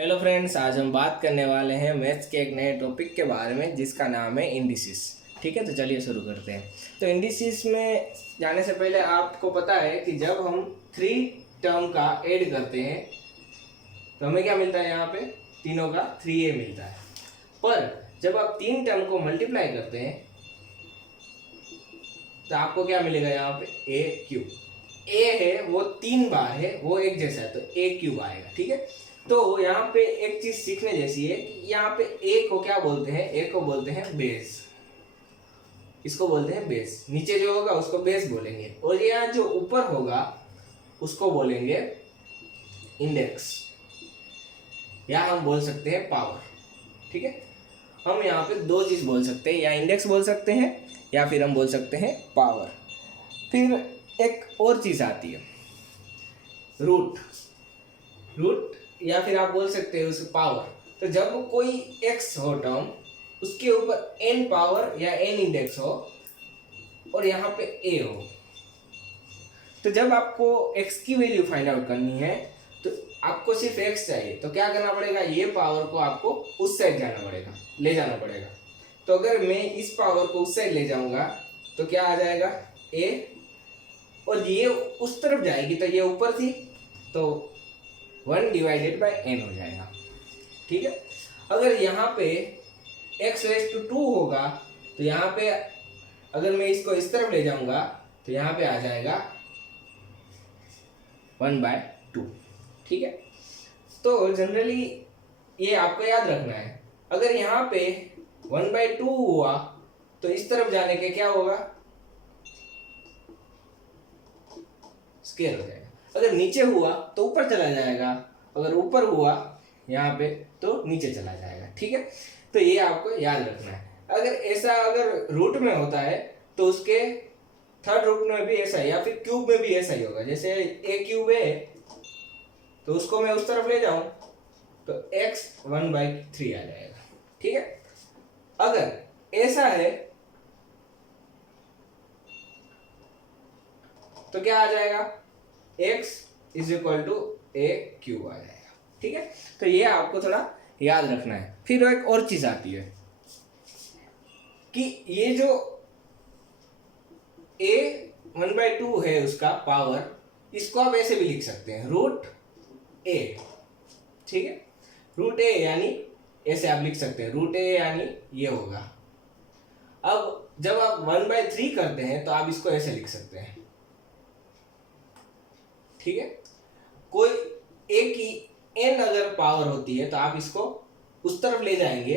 Hello friends, आज हम बात करने वाले हैं मैथ्स के एक नए टॉपिक के बारे में जिसका नाम है इंडिसेस। ठीक है, तो चलिए शुरू करते हैं। तो इंडिसेस में जाने से पहले आपको पता है कि जब हम थ्री टर्म का ऐड करते हैं तो हमें क्या मिलता है, यहाँ पे तीनों का 3a मिलता है। पर जब आप तीन टर्म को मल्टीप्लाई करते हैं तो आपको क्या मिलेगा, यहाँ पे ए क्यूब। ए है वो 3 बार है, वो एक जैसा है तो ए क्यूब आएगा। ठीक है, तो यहाँ पे एक चीज सीखने जैसी है कि यहाँ पे ए को क्या बोलते हैं, ए को बोलते हैं बेस। इसको बोलते हैं बेस। नीचे जो होगा उसको बेस बोलेंगे, और यहाँ जो ऊपर होगा उसको बोलेंगे इंडेक्स, या हम बोल सकते हैं पावर। ठीक है, हम यहाँ पे दो चीज बोल सकते हैं, या इंडेक्स बोल सकते हैं या फिर हम बोल सकते हैं पावर। फिर एक और चीज आती है रूट। रूट या फिर आप बोल सकते हैं उस पावर। तो जब कोई x हो टर्म, उसके ऊपर n पावर या n इंडेक्स हो और यहाँ पे a हो, तो जब आपको x की वैल्यू फाइंड आउट करनी है तो आपको सिर्फ x चाहिए, तो क्या करना पड़ेगा, ये पावर को आपको उस साइड जाना पड़ेगा, ले जाना पड़ेगा। तो अगर मैं इस पावर को उस साइड ले जाऊंगा तो क्या आ जाएगा a, और ये उस तरफ जाएगी तो ये ऊपर थी तो 1 डिवाइडेड बाय n हो जाएगा। ठीक है, अगर यहाँ पे x रेज टू 2 होगा तो यहाँ पे अगर मैं इसको इस तरफ ले जाऊंगा तो यहाँ पे आ जाएगा 1/2। ठीक है, तो जनरली ये आपको याद रखना है। अगर यहाँ पे 1/2 हुआ तो इस तरफ जाने के क्या होगा, स्केयर हो जाएगा। अगर नीचे हुआ तो ऊपर चला जाएगा, अगर ऊपर हुआ यहाँ पे तो नीचे चला जाएगा। ठीक है, तो ये आपको याद रखना है। अगर ऐसा अगर रूट में होता है तो उसके थर्ड रूट में भी ऐसा है, या फिर क्यूब में भी ऐसा ही होगा। जैसे ए क्यूब है तो उसको मैं उस तरफ ले जाऊं तो x 1/3 आ जाएगा। ठीक है, अगर ऐसा है तो क्या आ जाएगा, x is equal to A cube आ जाएगा। ठीक है, तो ये आपको थोड़ा याद रखना है। फिर एक और चीज आती है कि ये जो a 1/2 है उसका पावर, इसको आप ऐसे भी लिख सकते हैं रूट a। ठीक है, रूट a यानी ऐसे आप लिख सकते हैं, रूट a यानी ये होगा। अब जब आप 1/3 करते हैं तो आप इसको ऐसे लिख सकते हैं। ठीक है, कोई a की n अगर पावर होती है तो आप इसको उस तरफ ले जाएंगे,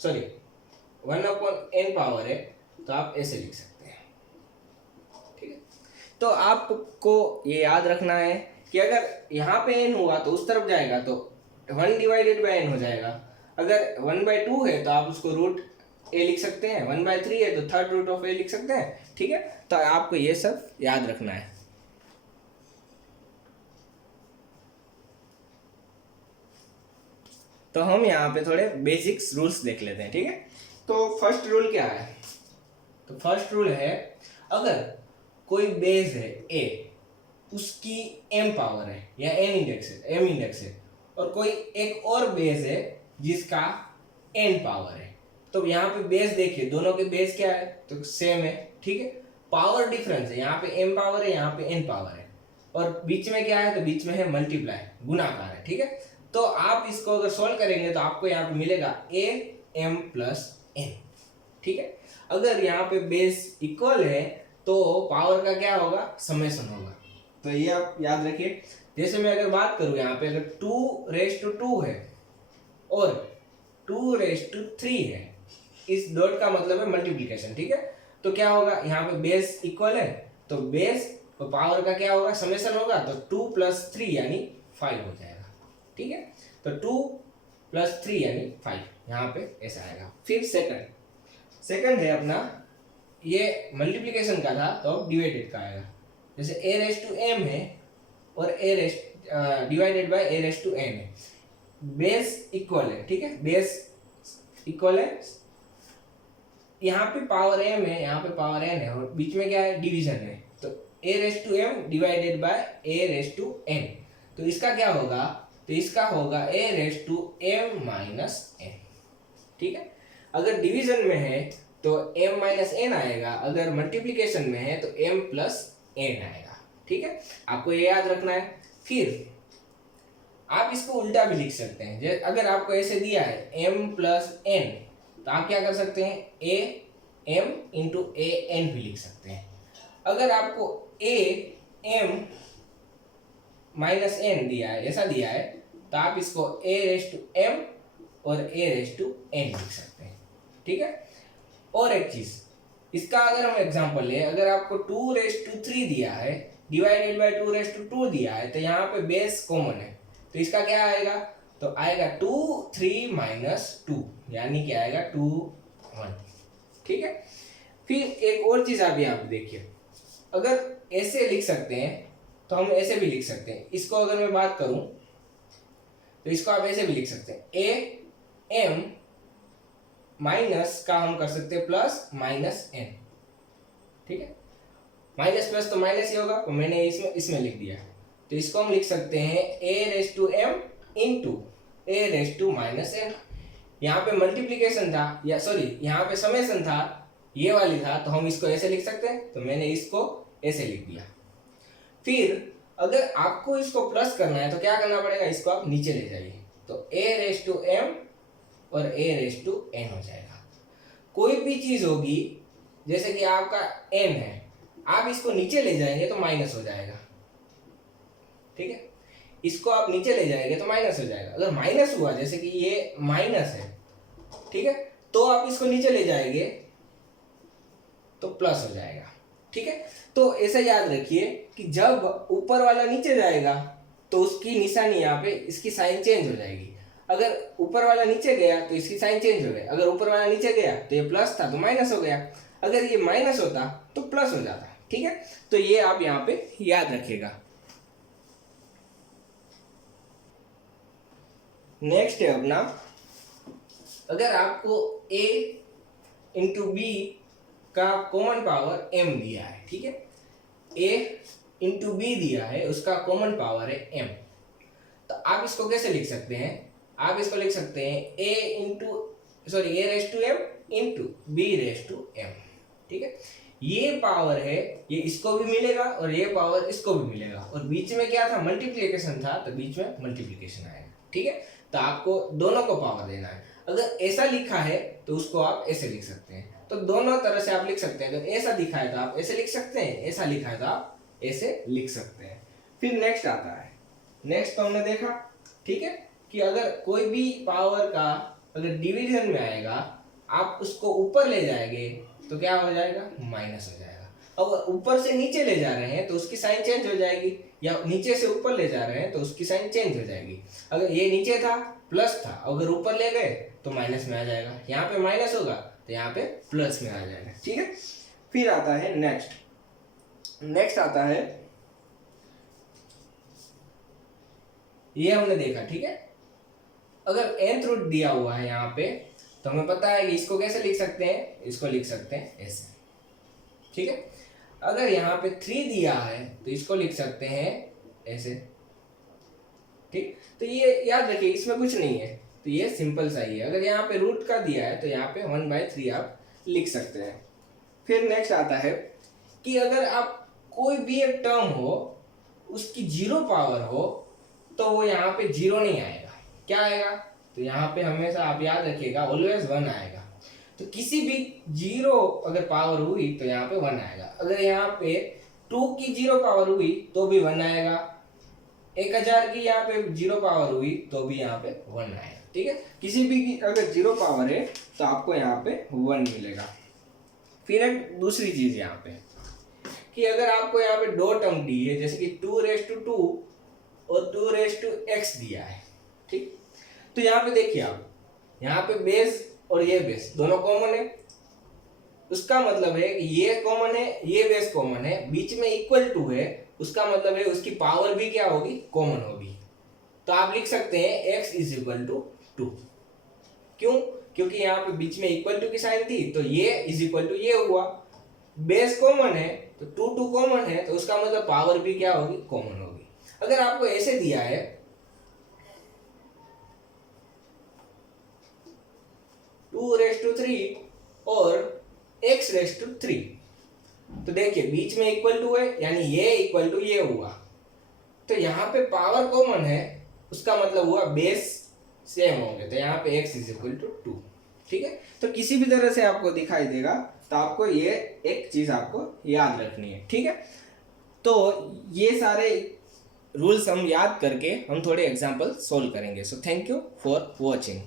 सॉरी 1/n पावर है तो आप ऐसे लिख सकते हैं। ठीक है, तो आपको ये याद रखना है कि अगर यहाँ पे n हुआ तो उस तरफ जाएगा तो 1 डिवाइडेड बाय n हो जाएगा। अगर 1/2 है तो आप उसको रूट a लिख सकते हैं, 1/3 है तो थर्ड रूट ऑफ a लिख सकते हैं। ठीक है, तो आपको ये सब याद रखना है। तो हम यहाँ पे थोड़े बेसिक्स रूल्स देख लेते हैं। ठीक है, तो फर्स्ट रूल क्या है, तो फर्स्ट रूल है अगर कोई बेस है a, उसकी m पावर है या n इंडेक्स है, m इंडेक्स है, और कोई एक और बेस है जिसका n पावर है, तो यहाँ पे बेस देखिए, दोनों के बेस क्या है, तो सेम है। ठीक है, पावर डिफरेंस है, यहाँ पे m पावर है, यहाँ पे n पावर है, और बीच में क्या है, तो बीच में है मल्टीप्लाई, गुणाकार है। ठीक है, तो आप इसको अगर सॉल्व करेंगे तो आपको यहाँ पे मिलेगा a m प्लस n। ठीक है, अगर यहाँ पे बेस इक्वल है तो पावर का क्या होगा, समेशन होगा। तो ये आप याद रखिए। जैसे मैं अगर बात करूँ यहाँ पे, अगर 2 है और 2 है, इस डॉट का मतलब है मल्टीप्लिकेशन। ठीक है, तो क्या होगा, यहाँ पे बेस इक्वल है तो बेस और पावर का क्या होगा, समेशन होगा, तो 2 + 3 यानी 5 हो जाएगा। ठीक है, तो 2 + 3 यानी 5, यहाँ पे ऐसा आएगा। फिर सेकंड है अपना, ये मल्टीप्लिकेशन का था तो डिवाइडेड का आएगा। जैसे a⁻m है और डिवाइडेड बाय a⁻n है, बेस इक्वल है। ठीक है, बेस इक्वल है, यहाँ पे पावर m है, यहाँ पे पावर n है, और बीच में क्या है, डिवीजन है, तो a⁻m डिवाइडेड बाय a⁻n। तो इसका क्या होगा, तो इसका होगा a raise to m minus n। ठीक है, अगर डिवीजन में है तो m माइनस n आएगा, अगर मल्टीप्लिकेशन में है तो m प्लस n आएगा। ठीक है, आपको ये याद रखना है। फिर आप इसको उल्टा भी लिख सकते हैं, अगर आपको ऐसे दिया है m प्लस n, तो आप क्या कर सकते हैं, a m into a n भी लिख सकते हैं। अगर आपको a m माइनस n दिया है, ऐसा दिया है, तो आप इसको a रेज टू m और a रेज टू n लिख सकते हैं। ठीक है, और एक चीज, इसका अगर हम एग्जांपल ले, अगर आपको 2 रेज टू 3 दिया है डिवाइडेड बाय 2 रेज टू 2 दिया है, तो यहाँ पे बेस कॉमन है, तो इसका क्या आएगा, तो आएगा 2 3 माइनस 2, यानी क्या आएगा 2 1। ठीक है, फिर एक और चीज आप यहाँ पे देखिए, अगर ऐसे लिख सकते हैं तो हम ऐसे भी लिख सकते हैं। इसको अगर मैं बात करूं तो इसको आप ऐसे भी लिख सकते हैं, a m माइनस का हम कर सकते हैं प्लस माइनस n। ठीक है, माइनस प्लस तो माइनस ही होगा, तो मैंने इसमें लिख दिया, तो इसको हम लिख सकते हैं a raise to m into a raise to minus n। यहाँ पे मल्टीप्लीकेशन था, या सॉरी यहाँ पे समेशन था, ये वाली था, तो हम इसको ऐसे लिख सकते हैं, तो मैंने इसको ऐसे लिख दिया। फिर अगर आपको इसको प्लस करना है तो क्या करना पड़ेगा, इसको आप नीचे ले जाइए, तो a रेज टू m और a रेज टू n हो जाएगा। कोई भी चीज होगी, जैसे कि आपका n है, आप इसको नीचे ले जाएंगे तो माइनस हो जाएगा। ठीक है, इसको आप नीचे ले जाएंगे तो माइनस हो जाएगा। अगर माइनस हुआ, जैसे कि ये माइनस है, ठीक है, तो आप इसको नीचे ले जाएंगे तो प्लस हो जाएगा। ठीक है, तो ऐसा याद रखिए कि जब ऊपर वाला नीचे जाएगा तो उसकी निशानी यहाँ पे, इसकी साइन चेंज हो जाएगी। अगर ऊपर वाला नीचे गया तो इसकी साइन चेंज हो गई, अगर ऊपर वाला नीचे गया तो ये प्लस था तो माइनस हो गया, अगर ये माइनस होता तो प्लस हो जाता। ठीक है, तो ये आप यहाँ पे याद रखिएगा। नेक्स्ट है अपना, अगर आपको a इंटू बी का कॉमन पावर m दिया है, ठीक है, a इंटू बी दिया है, उसका कॉमन पावर है m, तो आप इसको कैसे लिख सकते हैं, आप इसको लिख सकते हैं a raise to m into b raise to m। ठीक है, ये पावर है, ये इसको भी मिलेगा और ये पावर इसको भी मिलेगा, और बीच में क्या था, मल्टीप्लिकेशन था, तो बीच में मल्टीप्लिकेशन आएगा। ठीक है, तो आपको दोनों को पावर देना है। अगर ऐसा लिखा है तो उसको आप ऐसे लिख सकते हैं, तो दोनों तरह से आप लिख सकते हैं। अगर ऐसा दिखा है तो आप ऐसे लिख सकते हैं, ऐसा लिखा है तो आप ऐसे लिख सकते हैं। फिर नेक्स्ट आता है, नेक्स्ट तो हमने देखा, ठीक है, कि अगर कोई भी पावर का अगर डिवीजन में आएगा, आप उसको ऊपर ले जाएंगे तो क्या हो जाएगा, माइनस हो जाएगा। अब ऊपर से नीचे ले जा रहे हैं तो उसकी साइन चेंज हो जाएगी, या नीचे से ऊपर ले जा रहे हैं तो उसकी साइन चेंज हो जाएगी। अगर ये नीचे था प्लस था, अगर ऊपर ले गए तो माइनस में आ जाएगा, यहाँ पे माइनस होगा तो यहाँ पे प्लस में आ जाएगा। ठीक है, फिर आता है नेक्स्ट आता है, ये हमने देखा। ठीक है, अगर nth रूट दिया हुआ है यहाँ पे, तो हमें पता है कि इसको कैसे लिख सकते हैं, इसको लिख सकते हैं ऐसे। ठीक है, अगर यहाँ पे 3 दिया है तो इसको लिख सकते हैं ऐसे। ठीक, तो ये याद रखिए, इसमें कुछ नहीं है, तो ये सिंपल सा ही है। अगर यहाँ पे रूट का दिया है तो यहाँ पे 1/3 आप लिख सकते हैं। फिर नेक्स्ट आता है कि अगर आप कोई भी एक टर्म हो, उसकी 0 पावर हो, तो वो यहाँ पे 0 नहीं आएगा, क्या आएगा, तो यहाँ पे हमेशा आप याद रखिएगा ऑलवेज 1 आएगा। तो किसी भी 0 अगर पावर हुई तो यहाँ पे 1 आएगा। अगर यहाँ पे 2 की 0 पावर हुई तो भी 1 आएगा, 1000 की यहाँ पे 0 पावर हुई तो भी यहाँ पे 1 आएगा। ठीक है, किसी भी की अगर 0 पावर है तो आपको यहाँ पे 1 मिलेगा। फिर एक दूसरी चीज यहाँ पे, कि अगर आपको यहाँ पे 2 टर्म दी है, जैसे कि 2 और 2x दिया है, ठीक, तो यहाँ पे देखिए आप, यहाँ पे बेस और ये बेस दोनों कॉमन है, उसका मतलब है कि ये कॉमन है, ये बेस कॉमन है, बीच में इक्वल टू है, उसका मतलब है उसकी पावर भी क्या होगी, कॉमन होगी। तो आप लिख सकते हैं x इज इक्वल टू 2। क्यों, क्योंकि यहाँ पे बीच में इक्वल टू की साइन थी, तो ये इज इक्वल टू ये हुआ। बेस कॉमन है तो 2 कॉमन है, तो उसका मतलब पावर भी क्या होगी, कॉमन होगी। अगर आपको ऐसे दिया है 2�3 और x�3। तो देखिए बीच में इक्वल टू है, यानी ये इक्वल टू ये हुआ, तो यहाँ पे पावर कॉमन है, उसका मतलब हुआ बेस सेम होंगे, तो यहाँ पे x इज इक्वल टू 2। ठीक है, तो किसी भी तरह से आपको दिखाई देगा, तो आपको ये एक चीज आपको याद रखनी है। ठीक है, तो ये सारे रूल्स हम याद करके हम थोड़े एग्जाम्पल सोल्व करेंगे। So thank you for watching.